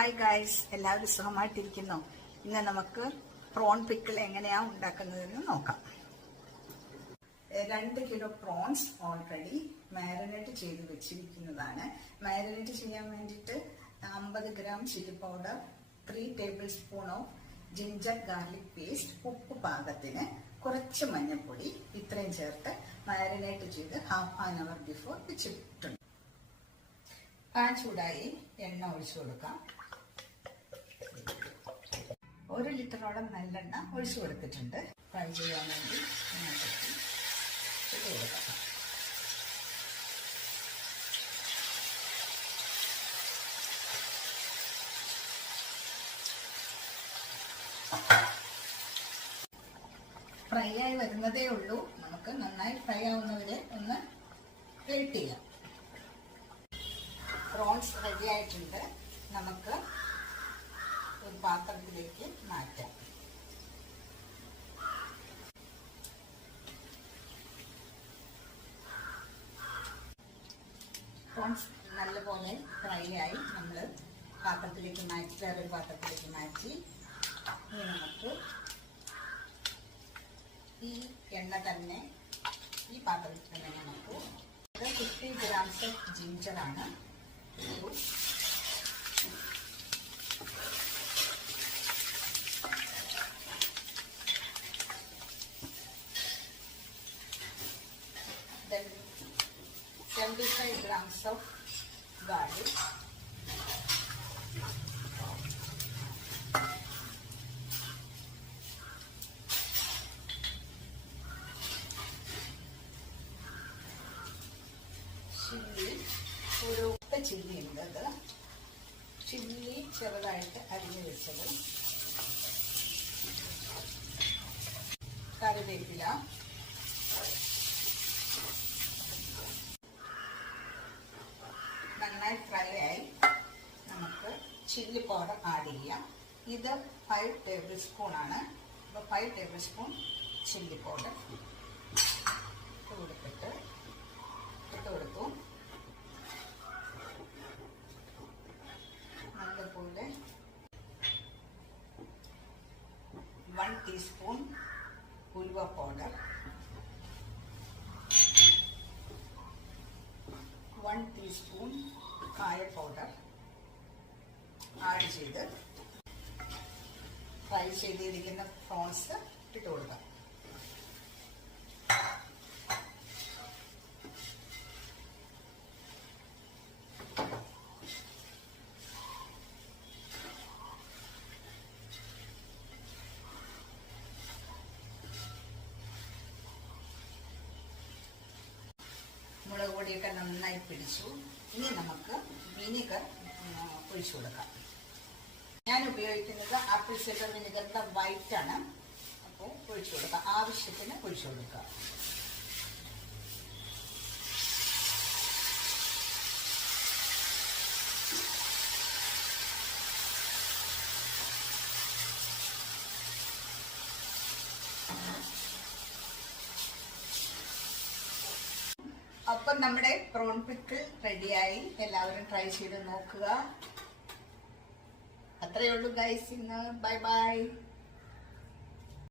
Hi guys, എല്ലാവരും സുഖമായിട്ടിരിക്കുന്നു. ഇന്ന് നമുക്ക് പ്രോൺ പിക്കിൾ എങ്ങനെയാണ് ഉണ്ടാക്കുന്നതെന്ന് നോക്കാം. 2 കിലോ പ്രോൺസ് ഓൾറെഡി മാരിനേറ്റ് ചെയ്ത് വെച്ചിരിക്കുന്നതാണ്. മാരിനേറ്റ് ചെയ്യാൻ വേണ്ടിയിട്ട് 50 gram chilli powder, 3 table spoon of ginger garlic paste, ഉപ്പ് പാകത്തിന്, കുറച്ച് മഞ്ഞൾപ്പൊടി, ഇത്രയും ചേർത്ത് മാരിനേറ്റ് ചെയ്ത് ഹാഫ് ആൻ അവർ ബിഫോർ വെച്ചിട്ടുണ്ട്. പാൻ ചൂടായി എണ്ണ ഒഴിച്ചു കൊടുക്കാം. 1 ലിറ്ററോളം നല്ലെണ്ണ ഒഴിച്ചു കൊടുത്തിട്ടുണ്ട്. ഫ്രൈ ചെയ്യാൻ വേണ്ടി ഇട്ട് കൊടുക്കാം. ഫ്രൈ ആയി വരുന്നതേ ഉള്ളൂ. നമുക്ക് നന്നായി ഫ്രൈ ആവുന്നവരെ ഒന്ന് വെയിറ്റ് ചെയ്യാം. പ്രോൺസ് റെഡി ആയിട്ടുണ്ട്. നമുക്ക് ഒരു പാത്രത്തിലേക്ക് മാറ്റാം. പ്രോൺസ് നല്ലപോലെ ഫ്രൈ ആയി നമ്മൾ പാത്രത്തിലേക്ക് മാറ്റി, വേറൊരു പാത്രത്തിലേക്ക് മാറ്റി. ഇനി നമുക്ക് ഈ എണ്ണ തന്നെ, ഈ പാത്രത്തിൽ തന്നെ നമുക്ക് 50 ഗ്രാംസ് ഓഫ് ജിഞ്ചറാണ്. Then 75 grams of garlic, chilli, ഒരു ചില്ലി ഉണ്ട്. അത് ചില്ലി ചെറുതായിട്ട് അരിഞ്ഞു വെച്ചത്, കറിവേപ്പില, നന്നായി ഫ്രൈ ആയി. നമുക്ക് ചില്ലി പൗഡർ ആഡ് ചെയ്യാം. ഇത് 5 ടേബിൾ സ്പൂൺ ആണ്. അപ്പോൾ 5 ടേബിൾ സ്പൂൺ ചില്ലി പൗഡർ ഇട്ട് കൊടുത്തു. നല്ലപോലെ 1 ടീസ്പൂൺ ഉലുവ പൗഡർ, 1 ടീസ്പൂൺ കായ പൗഡർ ആഡ് ചെയ്ത് ഫ്രൈ ചെയ്തിരിക്കുന്ന പ്രോൺസ് ഇട്ട് കൊടുക്കാം. മുളക് പൊടിയൊക്കെ നന്നായി പിടിച്ചു. ഇനി നമുക്ക് വിനീഗർ ഒഴിച്ചു കൊടുക്കാം. ഞാൻ ഉപയോഗിക്കുന്നത് ആപ്പിൾ സിഡർ വിനീഗറിന്റെ വൈറ്റ് ആണ്. അപ്പോൾ ഒഴിച്ചു കൊടുക്കാം. ആവശ്യത്തിന് ഒഴിച്ചു കൊടുക്കുക. അപ്പം നമ്മുടെ പ്രോൺ പിക്കിൾ റെഡിയായി. എല്ലാവരും ട്രൈ ചെയ്ത് നോക്കുക. അത്രയേ ഉള്ളൂ ഗൈസ് ഇന്ന്. Bye bye.